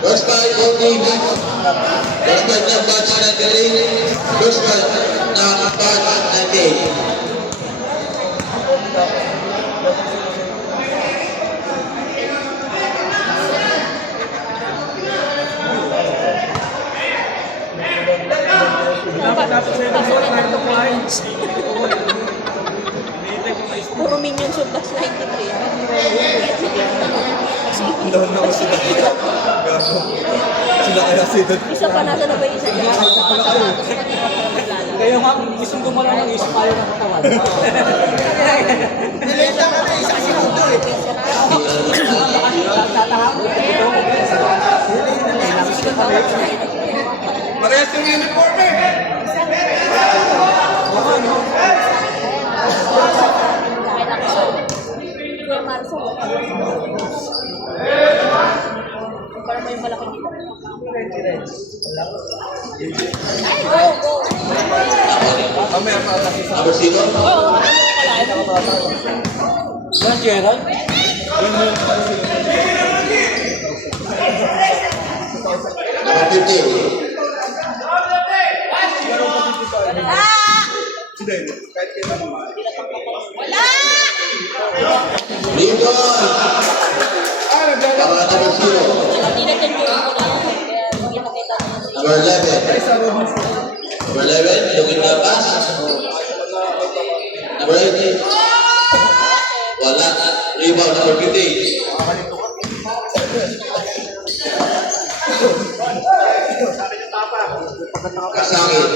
First fight for the first fight ng batch natin. First fight ng batch natin. Puro minions yung batch 93. Doon na ako sila. Sila kaya sila. Isa pa nasa na ba yung isa dyan? Kaya nga, isang gumalaw ng isang ayaw ng katawan. Nilit lang kami, isang segundo eh. Parehas yung uniform eh. Para may malaki dito. Ay, go, go! Mamaya pa kasi sa... Number 0. Oo, Yan, Gerald? Number 15. Hindi, kahit kailan naman. Lincoln. Ah, naglalaro. Number 0. hindi na dyan yung ako na yun. Kaya hindi nakita naman sila. Number 11. Ay, sa Robin. Number 11. Lugin na pass. Number 18. Wala. Rebound. Number 15. Kasangit.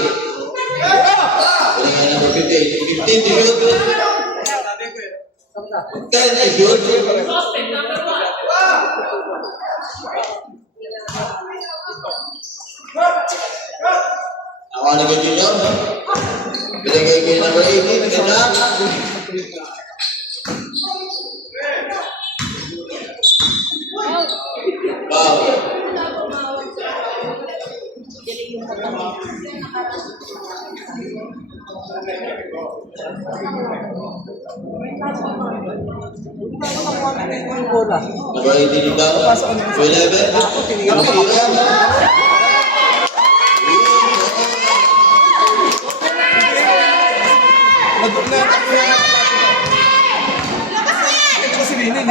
Kuningan number 15. 15 to shoot. 10 to shoot. Ako ni Junior. Binigay kay number 18. Ganda. Wow. Bola. Number 18 ikaw. 11. Ito kasi Linin.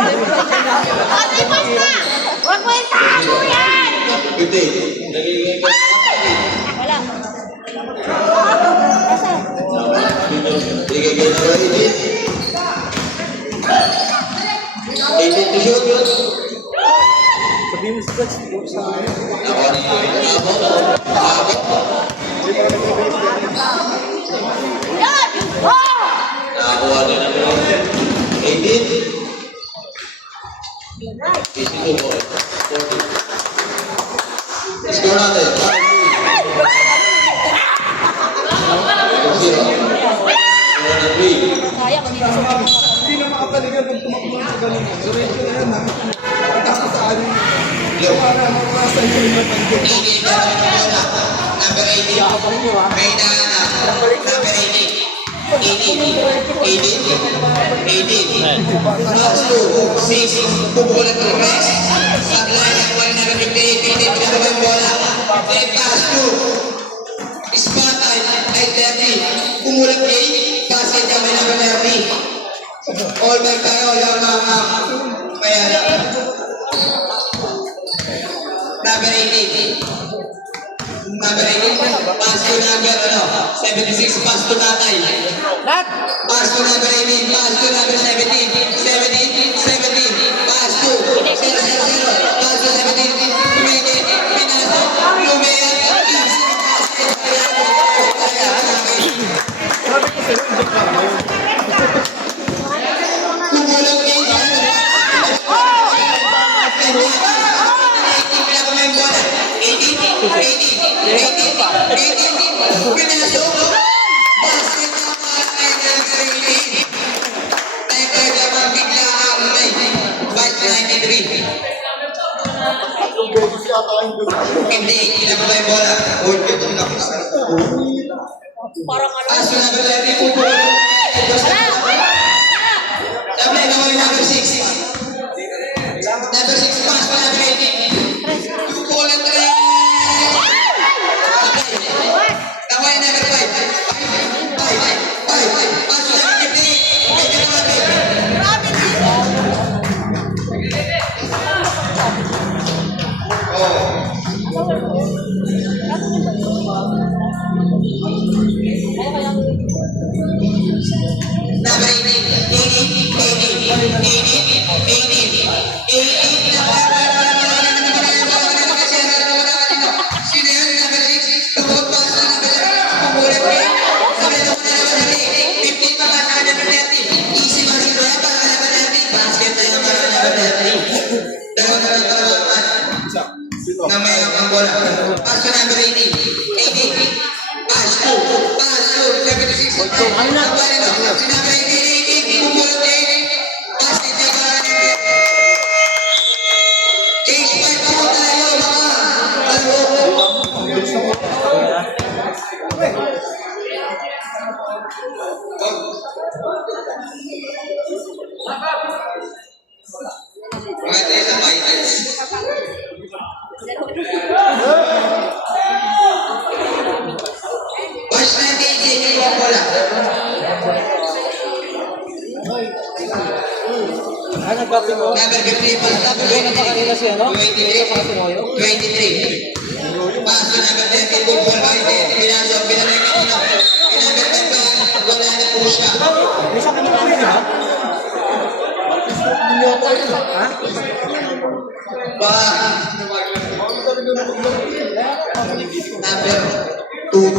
Huwag mo yung tago yan! 15. Nagiging Wala. Asa? Binigay kay number 18. 18 to shoot. Sabihin mo si Coach, sa akin. Ako ni Abo. Yan! Oh! Nakakuha din ng 18. 52 po. 40. Score natin. 0. 3. Kaya ko dito sa Hindi na makapaligan pag tumakbo sa ganun. Diretso na yan ha. Pagkasa sa anin. Para makakasa yung matanggo. Number 18. May na number 18. 18. Pass to 6. Pupulat ng press. Sablay ng wala na nag-play. Pinipila ko yung bola. Then pass to Spatay ay 30. Pumulat kay Pasay kami ng 30. All back tayo yung mga kaya number 18. Number 18. Pass to number 76. Pass to Tatay. Pass to number 18. Pass to number 17. 17. 17. Pass to 0. Pass to 17. Pinasok. Lumea. Kumulang kay Pinasok. Basket na patay ng sarili. Teka naman bigla ang may 593. Hindi, ilan ba yung bola? Hold it yung lakas. Parang ano. Aso na ba tayo? Ipupulo. Sabi, gawin number 6. Number 6, pass pa number 18. Two ball and three. Gawin number 5. 5. Pass pa number 15. Medyo naman. Number Ano nagkape mo? Number 53, pass number Doon na pa kanina si ano? 23. Sa Kasinoyo? 23. Pass to number 30, football by 10. Pinasok, pinanay ka na. Pinanay ka pa, wala na po siya. May sa kanina kami, di ba? Hindi ako ayun, ha? Pa. Number 2.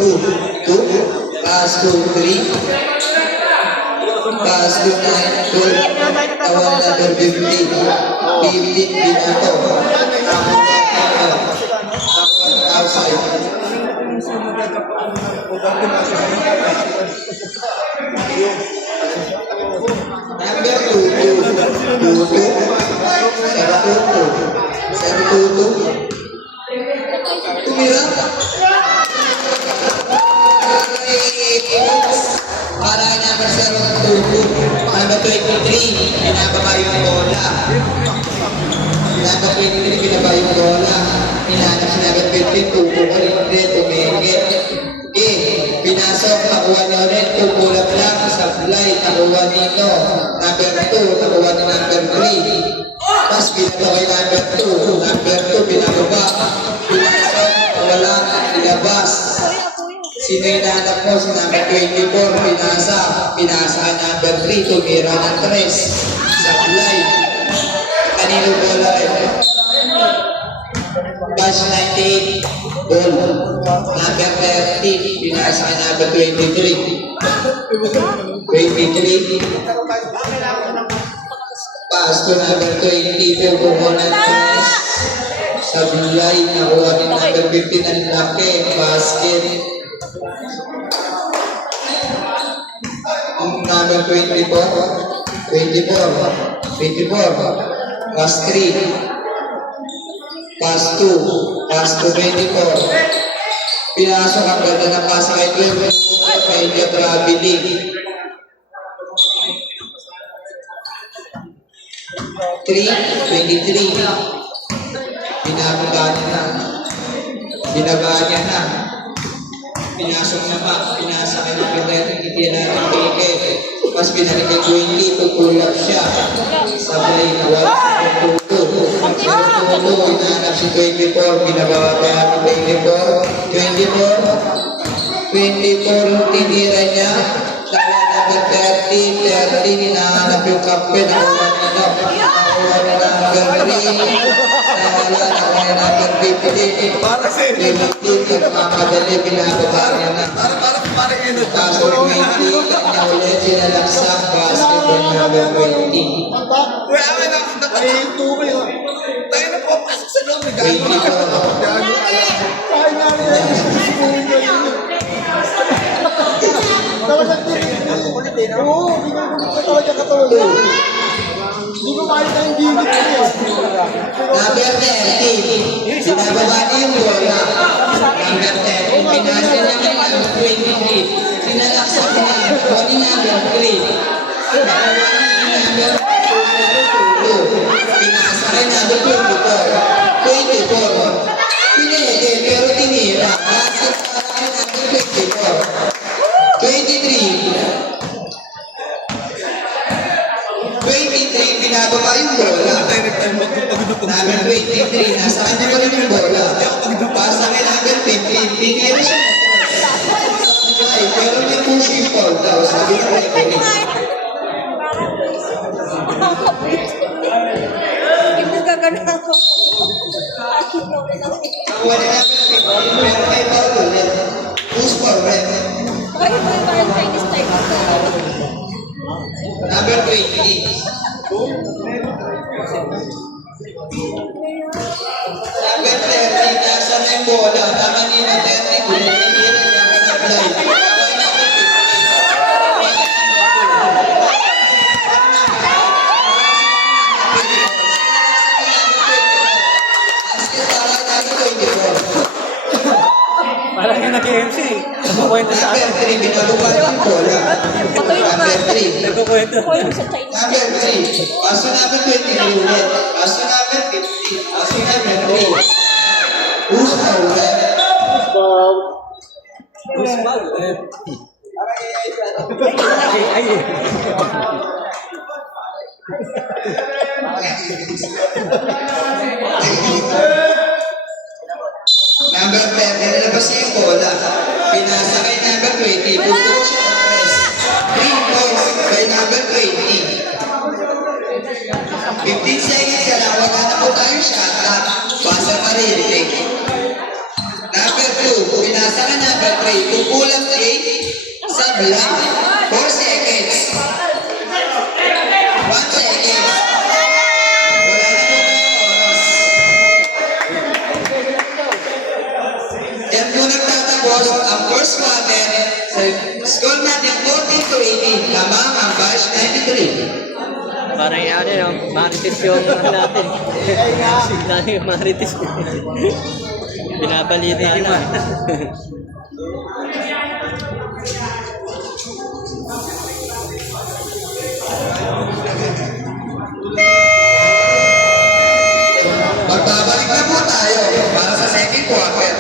Pass to 3. Pass to 9. 12. Awal number 15. 15 binato. Outside. Number 2. Tumira. Para number 2. Number 23. Pinababa yung bola. Number 23. Pinababa yung bola. Hinahanap si number 23. Tupo ulit. Tumingit. Pinasok. Nakuha niya ulit. Tupulap lang. Supply. Nakuha nino. Number 2. Nakuha ni number 3. Mas binato kay number 2. Number 2. Pinababa. Pinasok. Wala. Pinabas. Sino yung nahanap mo? Si number 24, pinasa. Pinasa ka number 3, tumira ng 3. Supply. Kanino bola rin? Pass 98, ball. Number 30, pinasa ka number 23. 23. Pass to number 20, ball ng 3. Supply, nakuha ni number 15 ang laki. Basket. Number 24, pass 3, pass 2, pass to 24. Pinasok ang ganda ng pass kay 12, kay traveling. 23. Binababa niya na. Pinasok na pa, pinasa ka ng pagdating, hindi natin peke. Mas binalik ng 20, tutulap siya. Sabay na wala ng tuto. Inaanap si 24, binababa ng 24. 24, tinira niya. Nakuha number 30, hinahanap yung kape, nakuha nila. Nakuha na number 3. Nakuha na number 50. Nagmamadali, pinababa niya na. Kaso 20, kanya ulit sinalaksak, basketball number 20. Uy, akin na. Tayo na pumapasok sa loob. Gago na ka. Gago. Kaya nga rin yan. Susubuhin ka yun. Tapos ang tinig. Oo, ginagawa ko talaga katawan. Hindi ko makita yung gimmick ko yun. Number 30. Binababa niya yung bola. Number 10. Pinasa niya ng 23. Sinalaksak niya. Kunin number 3. Number 2. Pinasa rin number 24. 24. Pinete pero tinira. Kasi parang number 24. 23. 23, binababa yung bola. Number 23, nasa kanya pa rin yung bola. Pasa kay number 15, tinira siya. Ay, pero may pushing ball daw, sabi ng referee. Hindi ka ganun ako. Nakuha ni number 15, pero may foul ulit. Who's foul, red? Bakit mo yung parang Chinese type ako? Number 20. Number 30, nasa na yung bola. Tama ni na 30, tinira niya sa fly. Parang yung nag-MC. Nagkukwento sa akin. Number 3, binababa yung bola. Number 3. Nagkukwento. Ako yung sa Chinese. Number 3. Paso number 23 ulit. Paso number 50. Paso number 3. Who's foul? Number 10, nilabas niya yung bola. Pinasa kay number 20. Puto siya sa press. 3 points by number 20. 15 seconds ka lang, wala na po tayong shot clock. Basa maririnig. Number 2, pinasa ka number 3. Kukulang 8 sa blind. 4 seconds. 1 second. Wala na po tayong oras. Yan po nagtatapos ang first quarter sa score natin 14-18. Lamang ang batch 93. Parang yan, no? Marites yung natin. Dahil yung marites. Binabalita na. Magbabalik na po tayo para sa second quarter.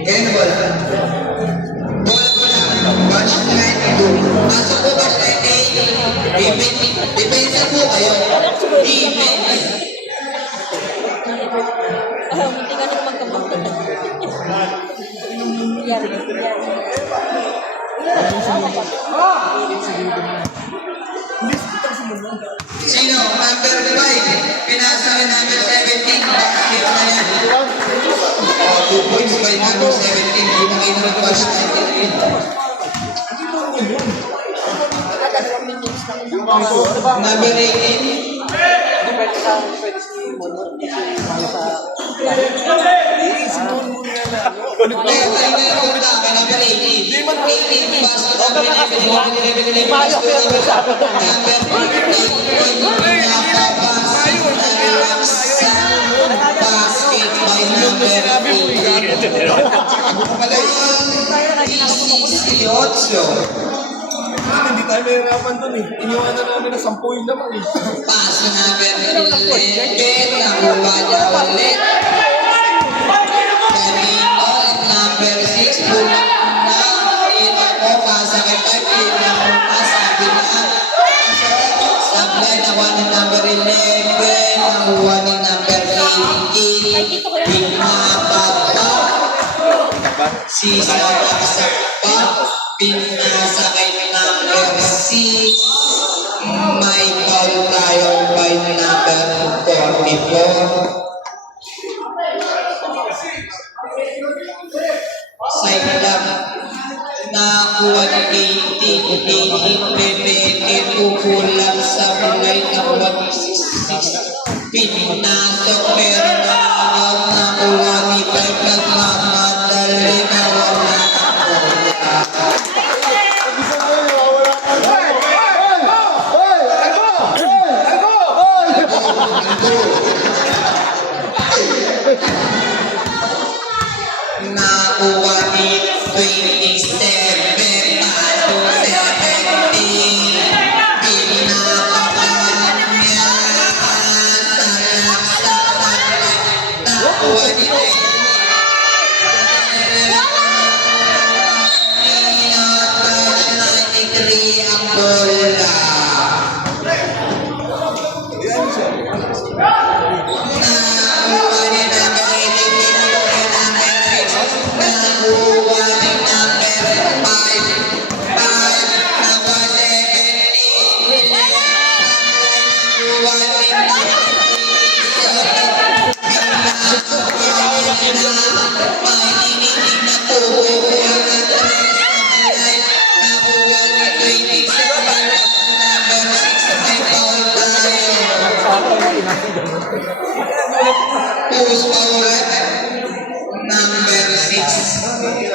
Ngayon na bola. Bola po na. Batch 92. Pasok po batch 98. Depensa po kayo. Defense. Munti ka na magkabang. Yan. Sino? Number 5. Pinasa kay number 17. Basket na yan. 2 points by number 17. Hindi na kayo ng batch 93. Number 18. Kaya tayo na lang punta ka number 18. 18 pasok number 11. Pasok number 18. Basket by number 18. Hindi tayo mahirapan dun eh. Iniwanan namin na 10 naman eh. Paso number 11. Nakuha niya ulit. Kanino number 6. Ito po, pasakit tayo. Sabi na. Sablay nakuha ni number 11. Nakuha ni number 18. Pinababa. Sisaksak pa. Pinasa kay number 6. May foul tayo by number 44. Side lang. nakuha ni 18, Bebeke, kukulang sa mulay na 166. Pinasok pero nakuha ni Bay pagmamadali na wala nakuha ni 27, paso 17, pinakakan niya sa laksakan, nakuha ni 93 ang bola. Nakuha ni number 18, nakuha ni number 5, nakuha 17, nakuha number 6.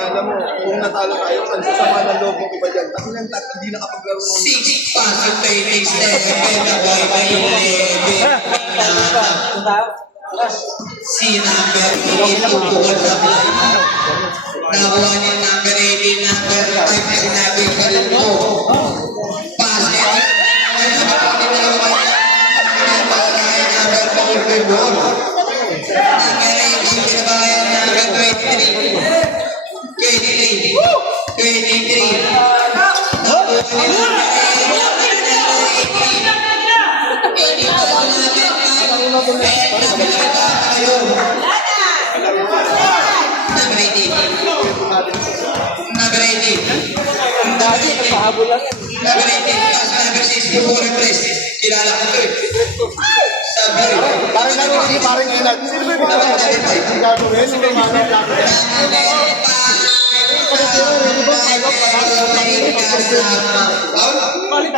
Alam mo, kung natalo tayo, ang sasama ng loob mo iba dyan. Kasi nang hindi nakapaglaro ng 6 paso 27 na boy by 11. Si number 8 bukod sa play. Nakuha ni number 18, number 5 sinabi ka rin mo. Pass it. Kilala ko to eh. Sabi rin. parang laro kasi parang inat. Sino ba yung mga gagawin? Sino ba yung mga gagawin?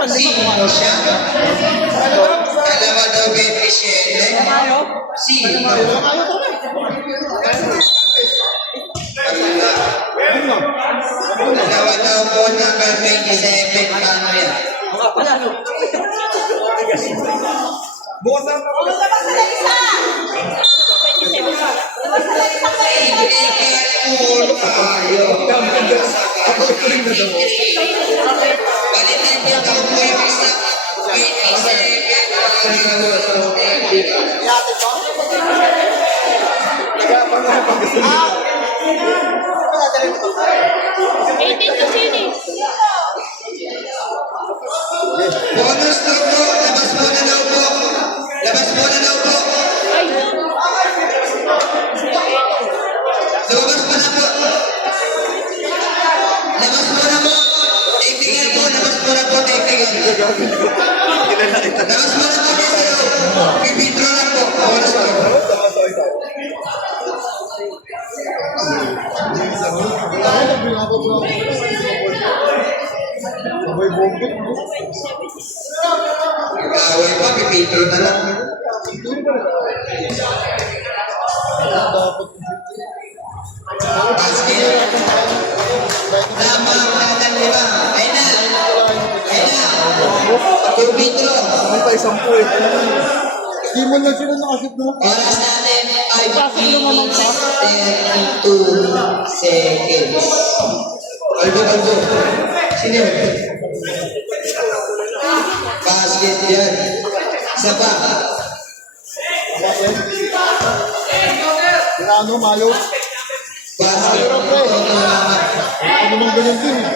Sino siya? Dalawa daw 27. Sino? Dalawa daw po number 27. Paano yan? Bukas na ako. Balitan niyo daw po yung isa. 27. Bonus daw po. Labas muna daw po. Labas muna daw po. Lumabas pa na po. Labas muna po. Tignan po. Labas muna po. Tignan. Labas muna po. Pipintro lang po. Bonus po. Away pa. Pipintro na lang. Basket. Lamang natin lima. Ayun na. Ayun na. Pipintro. May pa isang po eh. Hindi mo lang sila nakasip na. Oras natin ay 32 seconds. Albo. Sino yun? Basket yan. Isa pa. Ano, Mayo? Basket. Ano mang ganyan din eh.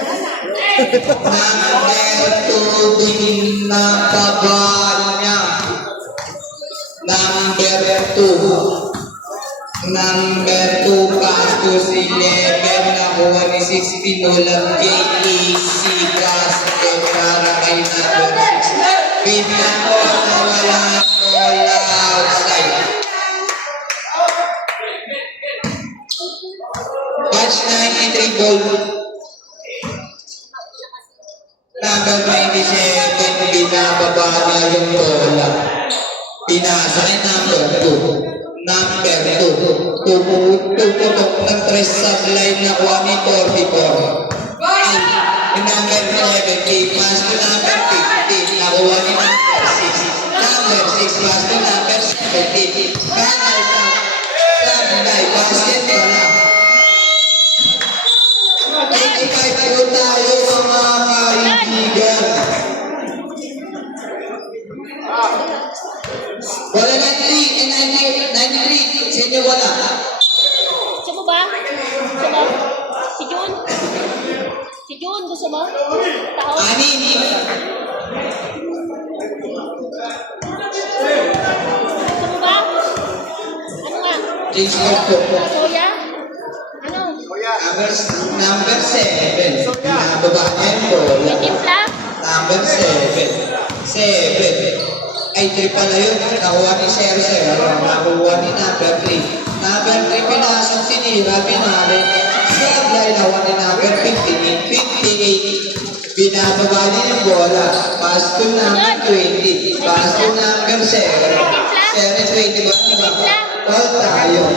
Number 2 din na kabal niya. Number 2 pastos 11 nakuha ni 6 pinulang JEC basket para kay number 6. Bigyan ko na wala bola outside. Batch 93 ball. number 27, binababa niya yung bola. Pinasa kay number 2. Number 2. Tuputok ng 3 subline na kuha ni 44. Ay, yung number 11, pass to number 15. Nakuha ni number 6. Number 6, pass to number 17. Kanal na. Sabay, basket ko na. 25 po tayo mga kaibigan. Wala 93. Sa inyo wala. Gusto mo ba? Gusto mo? Si Jun? Si Jun, gusto mo? Tao? Anin. Gusto mo ba? Ano nga? James Corpo. Soya? Ano? Number 7. Binababa niya yung bola. May timpla? Number 7. 7. Ay, 3 pala yun. Nakuha ni Sir. Nakuha ni number 3. Number 3, pinasok si Nira. Pinari. Sablay, nakuha ni number 58. Binababa niya yung bola. Pass to number 20. Pass to number 7. 7, 20 ba? All tayo.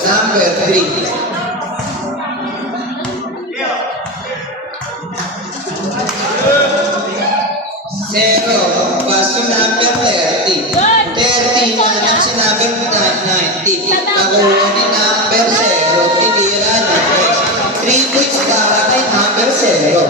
Number 3. Zero, pass to number 30. 30, nanap si number 90. Nakuha ni number 0, tinira na 3 points para kay number 0.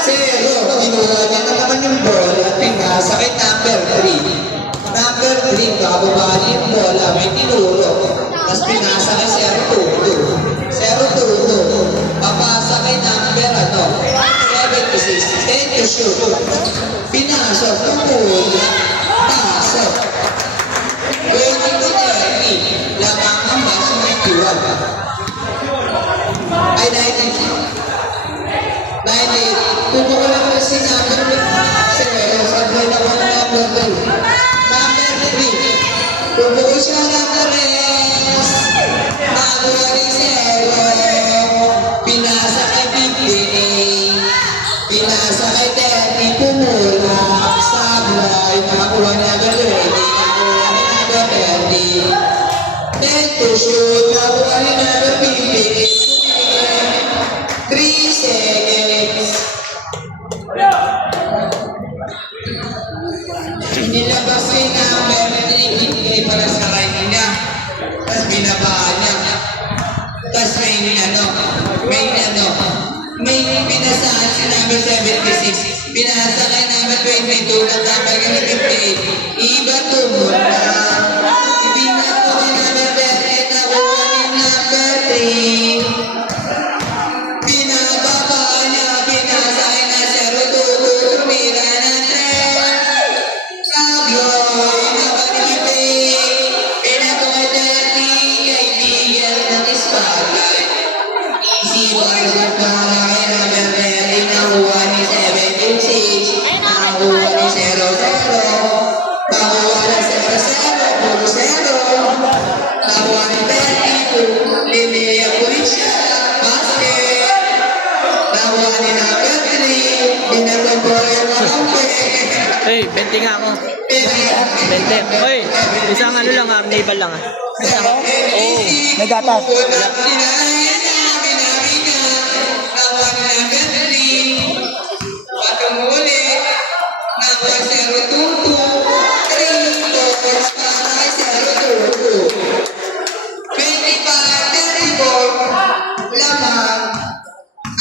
0, kinuha niya na naman yung bola, pinasa kay number 3. Number 3, bababa niya yung bola, may tinuro. Tapos pinasa kay 0-2. 0-2. Papasa kay number 76. Then to shoot. Pinasok. Tumula. Pasok. Going to 30. Lamang ang baso 91. Ay, 90. 90. Pupuko lang na si number 0. Sablay na wala number 2. Number 3. Pupuko siya number 3. Nakuha ni 0. Pinasa kay 58. Pinasa kay 30, pumula, sablay, nakakuha niya agad ready, nakakuha niya agad 30. Then to shoot, nakakuha niya agad 50. 3 seconds. Nilabas ko yung number, nilibigay para sa right niya. Tapos binabaan niya. Tapos may pinasahan si number 76. Pinasa kay number 22 ng number 58. Iba tumula. Ibinato kay number 30 na kuha ni number 3. Pinababa niya, pinasa kay na 0-2. Tumira na 3. Sabloy, nakalipig. Pinato kay 30. Kaibigan ng spotlight. Easy bars at para kay number 30. Nakuha ni 76. Nakuha ni 0-0. Nakuha ni 0-0. Puro 0. Nakuha ni 32. Lilia Purisha. Basket. Nakuha ni number 3. Binatomboy ang makampi. Hey, 20 nga ako. 20. Hoy, isang ano lang ha, naval lang ha. Isang. Oo. Nagatas.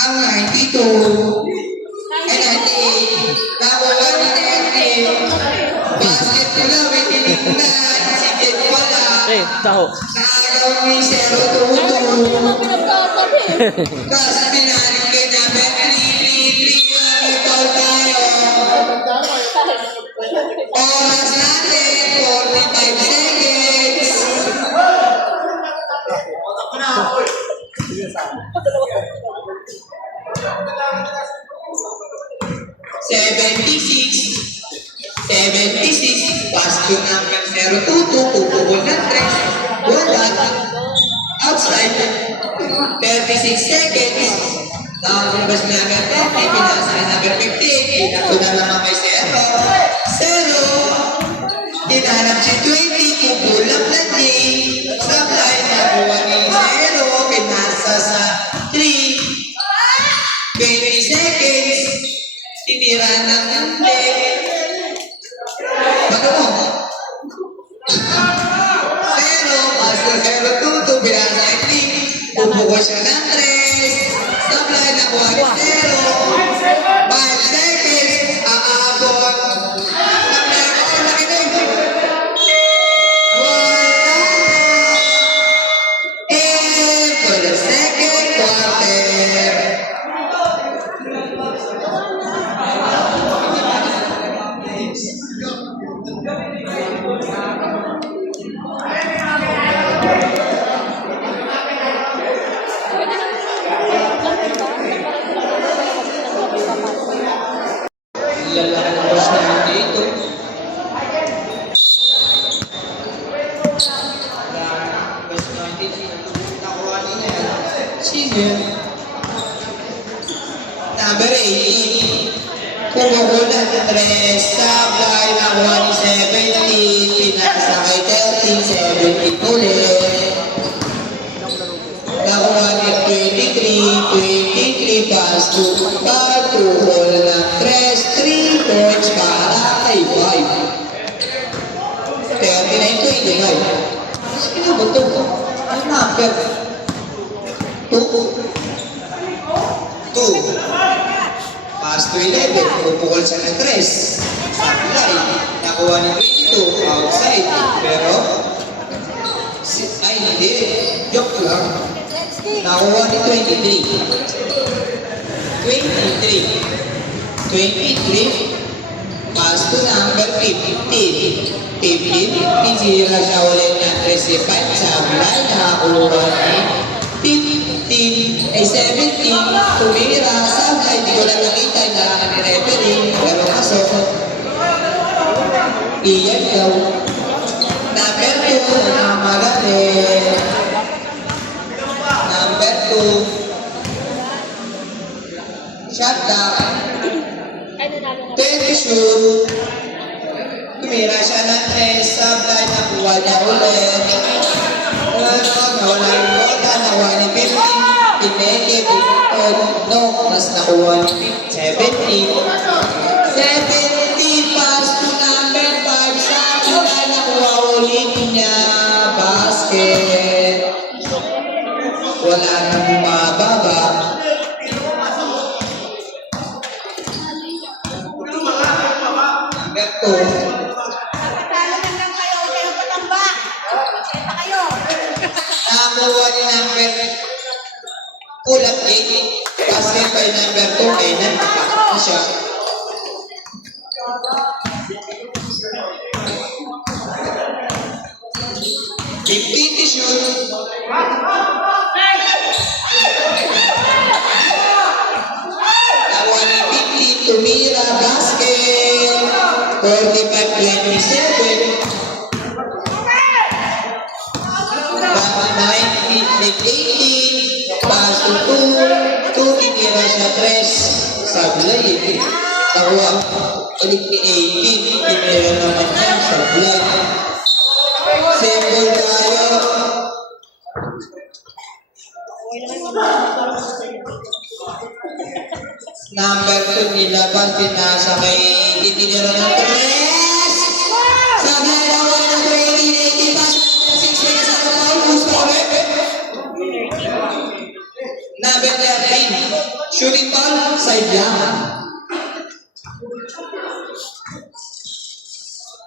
Ang 92 ay 98. Nakuha ni 98. Basket ko na, may tinignan. Sigit wala. Hey, taho. Nakaw ni 0-2. Tapos pinalig kay number 3. May foul tayo. Oras natin, 45 seconds. 76, pass to number 0-2, pupukol ng 3, wala, outside, 36 seconds, Nakalabas na number 10, ay pinasa kay number 15. Pinakuna naman kay 0. 0. Hinanap si 20, kukulang na D. Supply, nakuha ni 0. Pinasa sa 3. 20 seconds. Tinira ng hindi. Bago mo. 0. Master 0, 2. Pinasa kay 3. Bubukol siya ng 3. Supply, nakuha ni 0. 5 seconds. Aabot. Supply, laki na yun. For the second quarter. Lalaki ng boss namin dito. Boss namin dito. Nakuha nila yan. Sino yun? Number 18. Kumukuha ng 3. Supply. Nakuha ni 17. Pinasa kay 13. 17 ulit. Nakuha ni 23. 23 pass to back. Tuhol ng 3. 3 points para kay 5. 39-25. Sino ba ito? Ang number? 2. 2. Pass to 11. Pupukol siya ng 3. Supply. Nakuha ni 22. Outside. Pero, ay hindi. Joke lang. Nakuha ni 23. 23. Pass to number 15. 15. Pinira siya ulit ng 35. Sablay. Nakakuha ni 15. Ay 17. Tumira. Sablay. Di ko lang nakita. Nalakan ni referee. Pero pasok. Iyan daw. Number 2. Namagalit. Number 2. Shut down. Ay, nanalo na. 20 shoot. Tumira siya ng 3. Supply. Nakuha niya ulit. Nawala yung bola. Nakuha ni 15. Pineke. Pinukod. No. Mas nakuha ni 17. 70. Pass to number 5. Supply. Nakuha ulit niya. Basket. Wala nang bumababa. Number 2. Nakuha ni number pull-up 8. Basket by number 2. Ay nagpapak na siya. Fifty shoot. Nakuha ni 50. Tumira. Basket. 45-27. 18, pass to 2, 2, titira siya 3, sablay eh. Nakuha, ulit ni 18, tinira naman niya, sablay. Symbol tayo. Number 2 nilabas, pinasa kay titira ng 3. Sablay na wala ng 18, pass to 6, may kasama na gusto ko Number 13, shooting ball, side lang.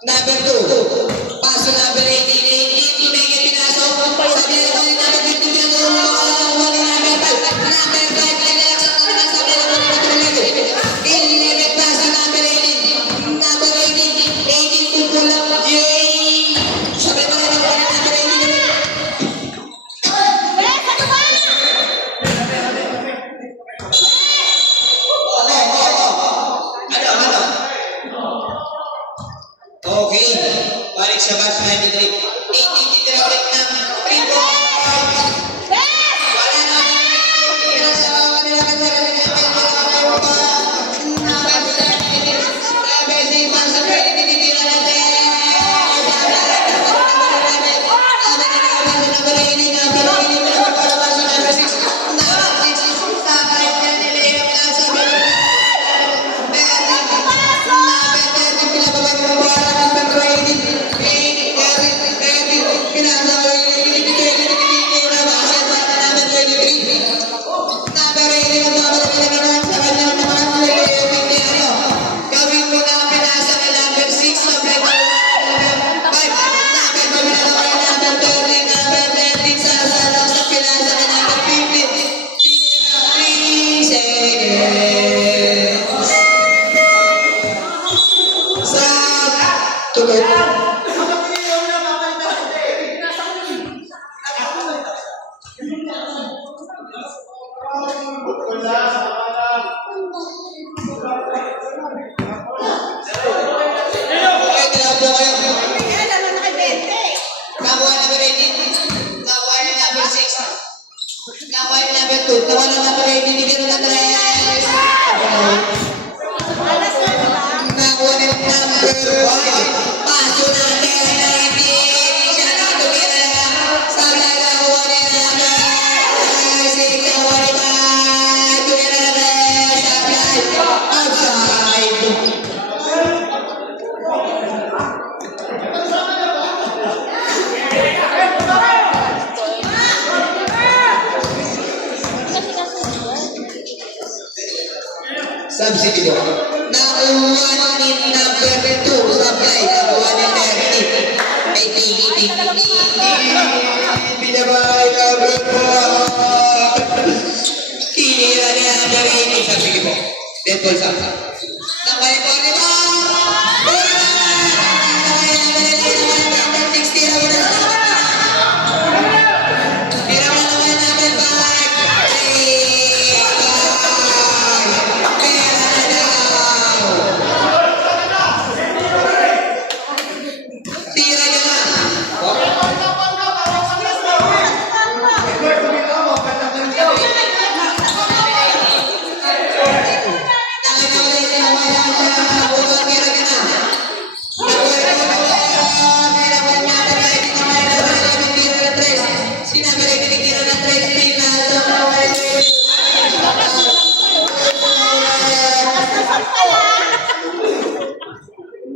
Number 2, paso number 18, pinagin pinasok. Sabi na kami number 15, pinagin number 5. Number 5, pinagin sa mga sabi na kami natulog. 11, paso number 18. Number 18, 18 kukulang. Yay! Sabi pa rin ako number 18. Okay, balik sa batch 93. shoot. Nawala na pa rin, binigyan na ng tres. Nakuha ni number 1. Paso natin ay 19. Siya na tumira. Sablay nakuha ni number 6. Nakuha ni 5. Tumira na tres. Sablay. Outside. Substitute. Nakuha ni number 2. Sablay. Nakuha ni 30. Ay, tiki. Pinabay number 4. Kinira ni number 18. Substitute po. Dead ball sa. Nakay po ni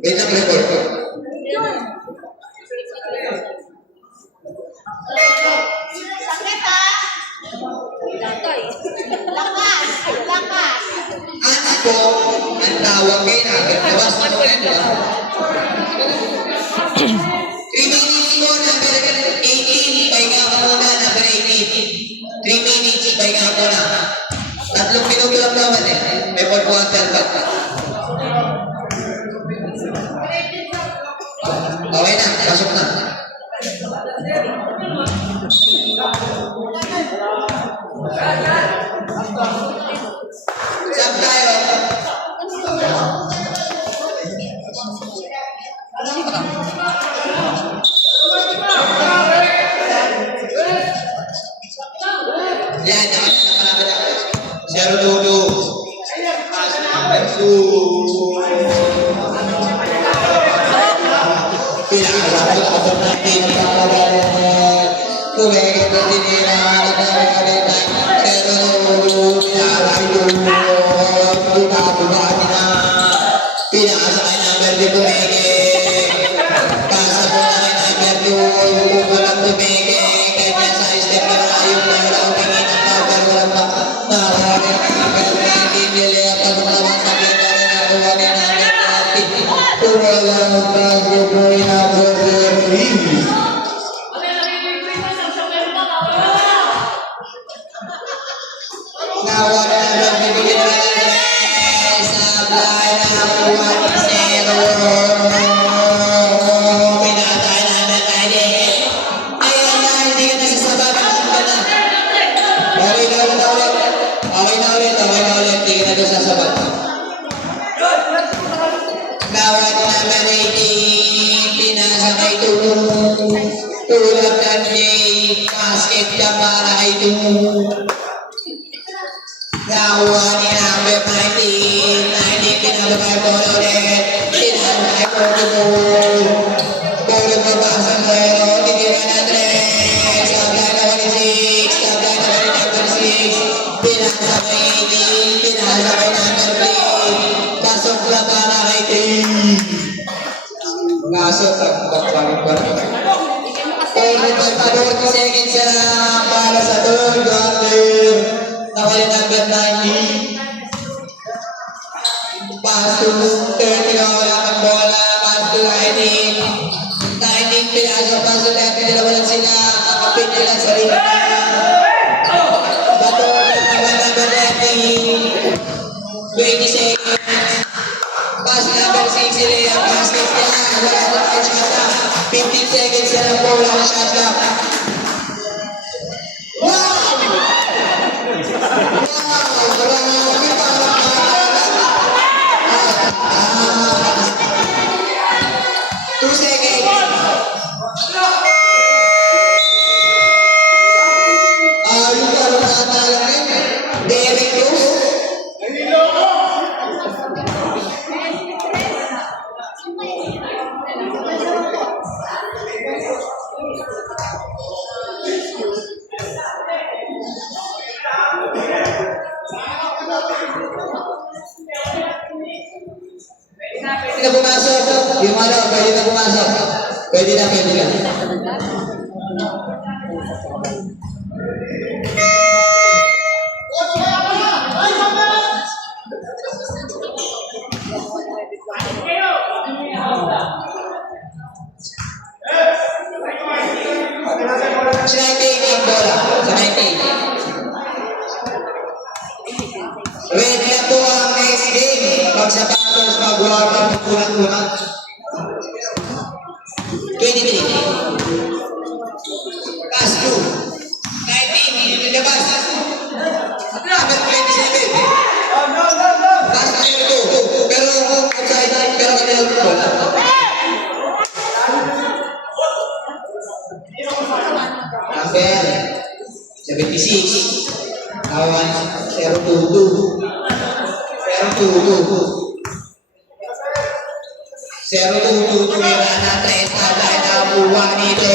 wait lang, record. Ano po ang tawag kayo natin? Labas mo mo yan, ba? 3 minutes mo, number 18. Pahinga ka muna, number 18. 3 minutes, pahinga ka muna. 3 minuto lang naman eh. May 4 quarter pa. Okay na, pasok na. Sab tayo. Yan, nakalapit na. 0-2-2. Pinakasakot ng team sa pagkakas. Kumigit na tinira na kaya-kalita. 0-2. Pinakasakay doon. Pinakasakay na. Pinakasakay number 2 kumigit. Pasa po na kay number 2. Walang kumigit. Kanya sa step na yung wala kumigit ng cover. Walang nakawari ng number 19. Nilaya pa sa naman sa kita rin nakuha ni number 30. Walang bagay po yung number 30. Nakuha na number 30. Sablay na nakuha ni 0. Pinatay namin tayo. Ayan na, hindi ka nagsasabag. Okay na ulit. Okay na ulit. Hindi ka nagsasabag. Nakuha ni number 18. Pinasakay doon. Tulad ng day. Basket ka para kay doon. Nakuha ni number 19. 19 pinabagay po ulit. Pinabagay po doon. Tulad pa pa sa zero. Titira na 3. Sablay na 6. Sablay na number 6. Pinasakay 18. Pinasakay number 3. Pasok na para kay 3. Pasok sa bakbang para. 40 seconds na para sa third quarter. Nakali number 19. Pass to 30 na wala kang bola. Pass to 19. 19 pinasok. Pass to 30. Dalawa lang sila. Kapit nila sa rin. Bato naman number 19. 20 seconds. Pass number 6 sila. Ang basket niya. Wala na kayo shot clock. 15 seconds na lang po. Wala ka shot clock. Yung parang nakatalang rin, na pumasok. Yung ano, pwede na pumasok. Pwede na, pwede na. Sa 98 ang bola. Sa 98. Ready na po ang next game. Pag sa battles, mag-warm up ng unang-unang. 20 minutes. Pass to 19. Ilabas. Number 27. Pass to 2. Pero outside, pero kanila po bola. Number 76. Awan, 022. 022. Tumira na 3 dahil nakabuha dito.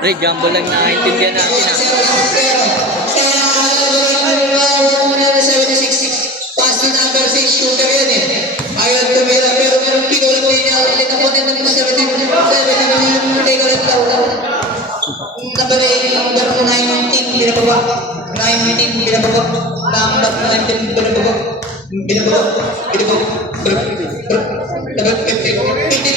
Pre, jumbo lang nakaintindihan natin ah. Pass to number 6, shooter yan eh. Ayaw tumira, pero pinulat din niya. Ulit ako din ng 17. Take ulit daw. Number 8, number 19, binababa. 19, binababa. Number 19, binababa. Number 15.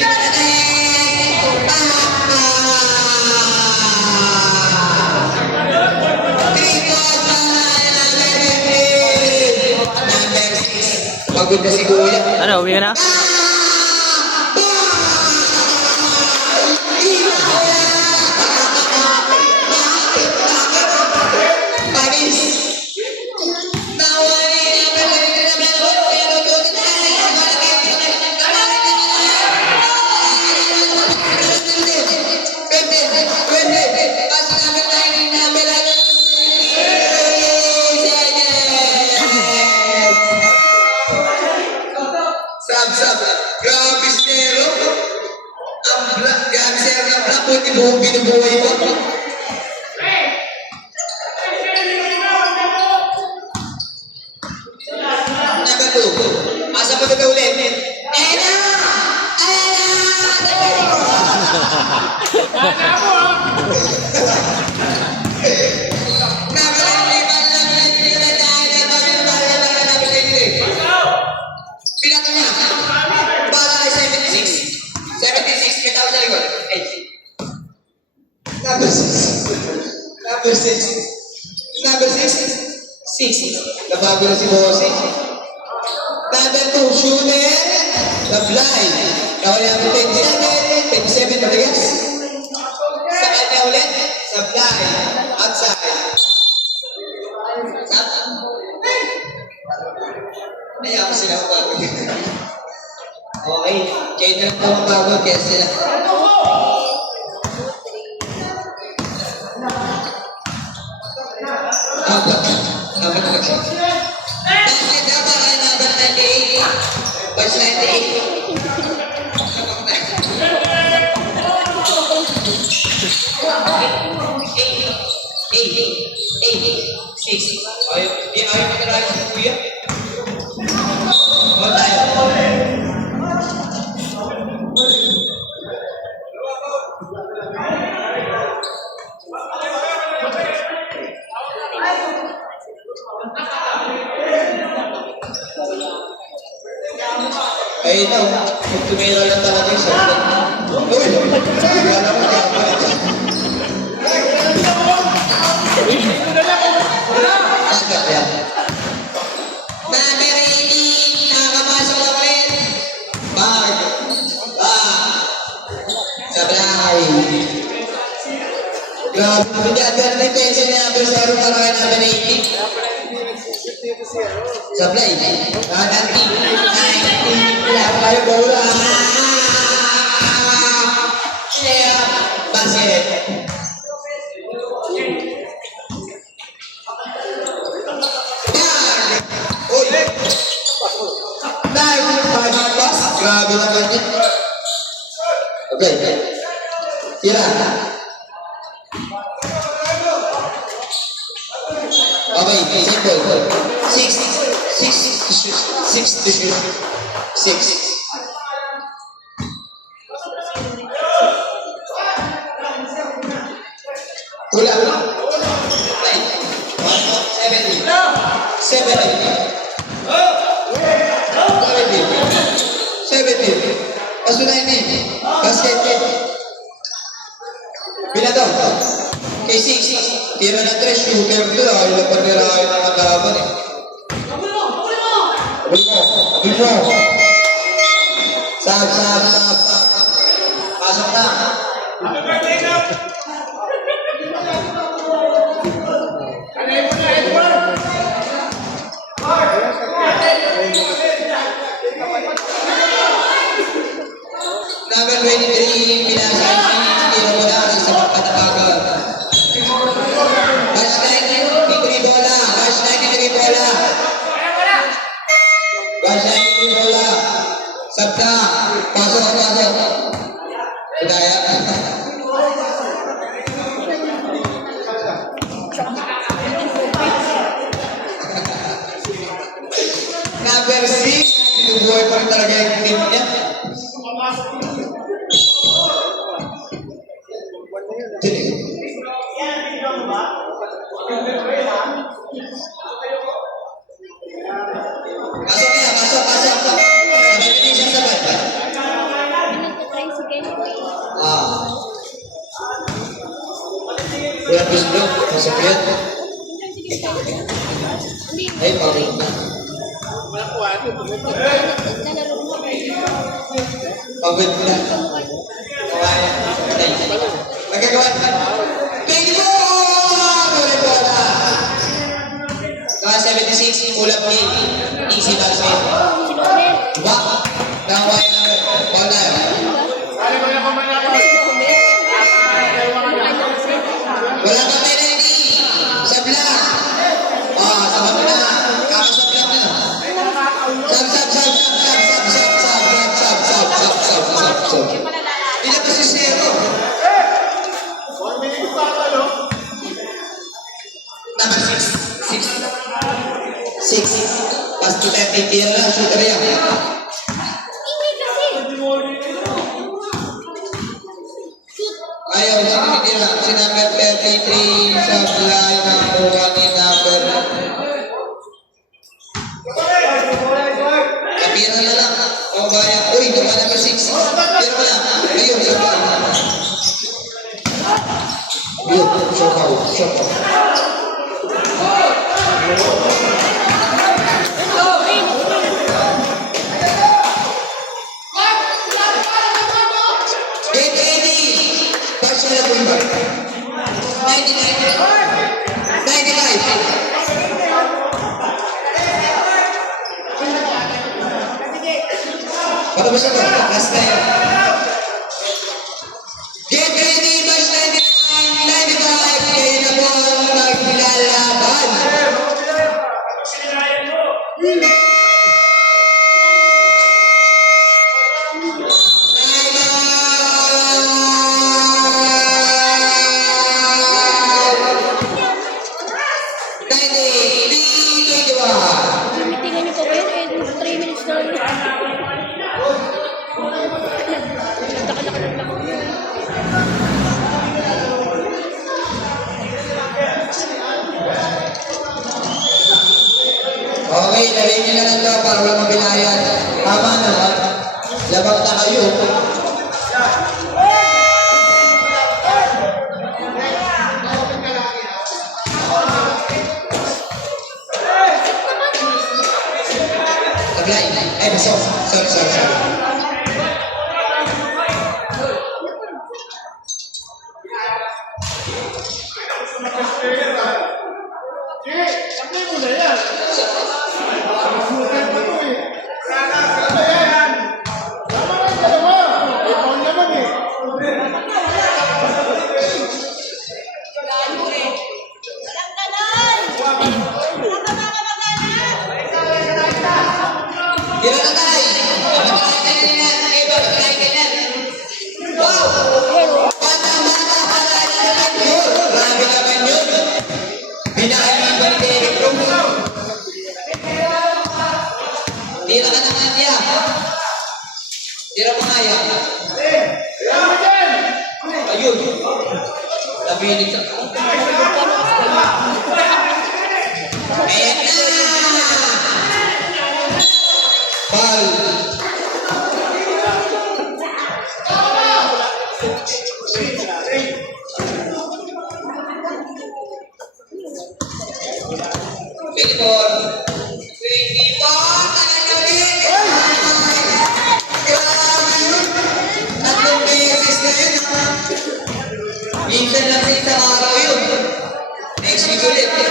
Pagod na si Kuya. Ano, uwi ka na? Panis. Sab. Grabe Snero. Ang black. Grabe Snero ng black. Pwede buong binubuhay mo. Number 2. Asa pa ito ulit? Ena! Bilang niya. Para kay 76. 76, kita ko sa likod. Number 6. Number 6. Number 6. 6. Nabago na si Bossy. Number 2, shooter. Tablay. Kawala namin 27. 27 matigas. Sa kanya ulit. Tablay. Outside. Kaya ako sila mapagod. Okay. Kayo na lang daw mapagod kaya sila. Basket na para number 98. Batch 98. Ayaw matarali si Kuya. O tayo. Ayun na, kung tumira lang talaga yung sakit. Uy! Wala mo kaya pa ito. Agad yan. Number 18, nakakapasok na ulit. Bag. Sablay. Grabe, pinagdadala na yung pension ni number 0 para kay number 18. Sablay. Nanti. Wala kayo bola. Basket. bola. Okay, simple. 6 to shoot. 6. Pula. 70. 70. Paso 90. Basket. Binatong. Okay, 6. Tira na 3. Shooter doon. Ayaw lang pagkirahin ng magaban eh. Abul mo. Sab. Pasok na. Number 23, Pinasan Tiro mo na sa pagpatabagal. Batch 93 bola. Batch 93 bola. Batch 93 bola. Sabta. Pasok. Hidaya. Number 6, tinubuhay pa rin talaga yung team niya. Pasok. Sabay din siya sabay. Kuya gusto, pasok yan. Ay, pangit na. Pagod na. Kawain. Magagawa. 24! Kulit bola. Saka 76, ulap game. Easy basket. Wow! Nawain na. Bola yun. Wala kami ready. Sabla. Sabab na. Kakasabla na. Sab. Ilan kasi zero? Number 6. Pas to 30 tira lang. Shooter yan. Ayaw na titira. Si number 33 sa fly number 1 ni number. Kapira na lang. O baya. Uy, naman number 6. Tira mo lang. Ayun, sa fly. Yun, shock out. Get ready. Pasok na po iba. 95. Patapos na to. Last na yun. Get ready. Batch 99, 95. Kayo na po ang maglalaban. Tingnan niyo po ba yun? 3 minutes na lang. Okay, lagay nyo na lang daw para wala mabilayan. Tama naman. Labag na kayo. Taglay. Ay, basok. Sorry. Tira na tayo. Wow! One number Tira ka naman niya. Tira mo nga yan. Ayun. Nabilig ka. Ayan na! Ball. Victor. Tatlong beses na yun, ha? Minsan lang sa isang araw yun. Next week ulit, eh.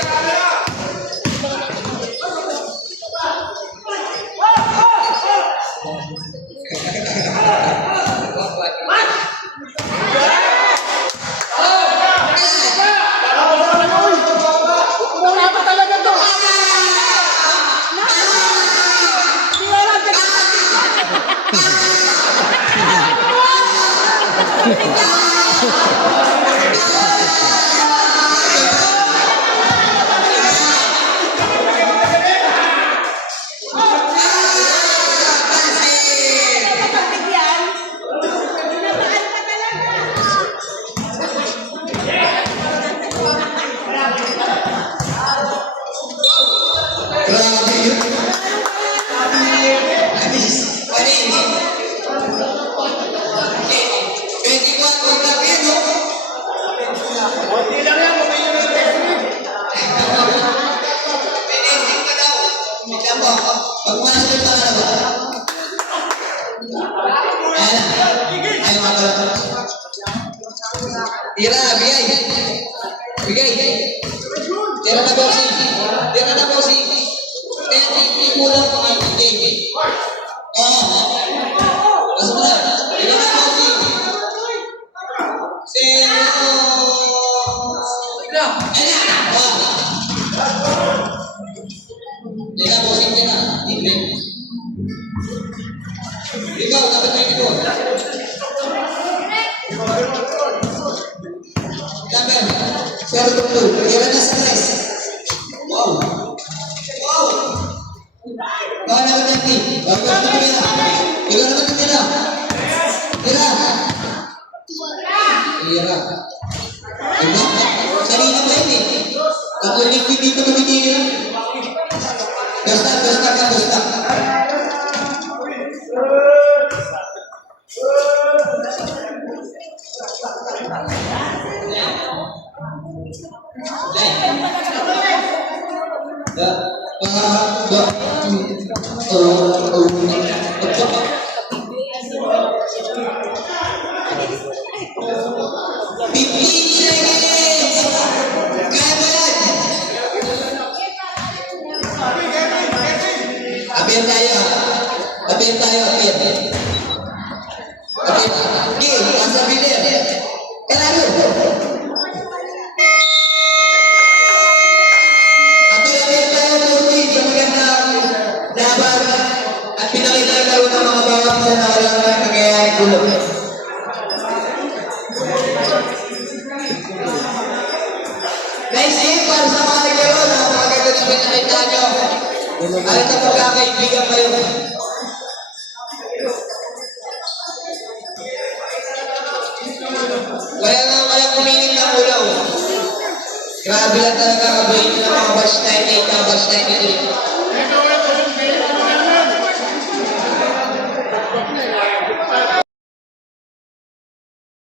Wala pa talaga to. Grabe yun. Anis. Panin. Okay. 24 lang yun, no? Konti lang yan, kumain na Pinensing ka daw. Bigla po. Pagmasok ka na ba? Ayan. Ayaw nga pala. Tira, bigay. Bigay. Tira na, bossy. Tira na, bossy. Kaya hindi mo lang pangintindi. Oo. Pasok na. Tira na, bossy. Zero. Ayan na. Tira, bossy. Tira. Hindi. Ikaw, dapat may ito. Number. Zero to two. Tira na, stress. Wow. Wow. Kau nak berhenti. Kau nak berhenti. Ikaw naman ang tira. Tira. Tira. Diba? Sarili mo yun eh. Kakulik ko dito tumitira. Basta ka, basta. Apir tayo. Apir. Gil, masa bilir. Kenapa? Apir tayo, Purti. Di magandang laban. At pinakita ng laro ng mga bawang na nakalala ng kagayaan gulo. Nice game para sa mga naglaro. Napakaganda na pinakita nyo. Alam na pagkakaibigan kayo. Wala kuminig ng ulaw. Grabe lang talaga kabayin ng mga batch 98 at batch 93.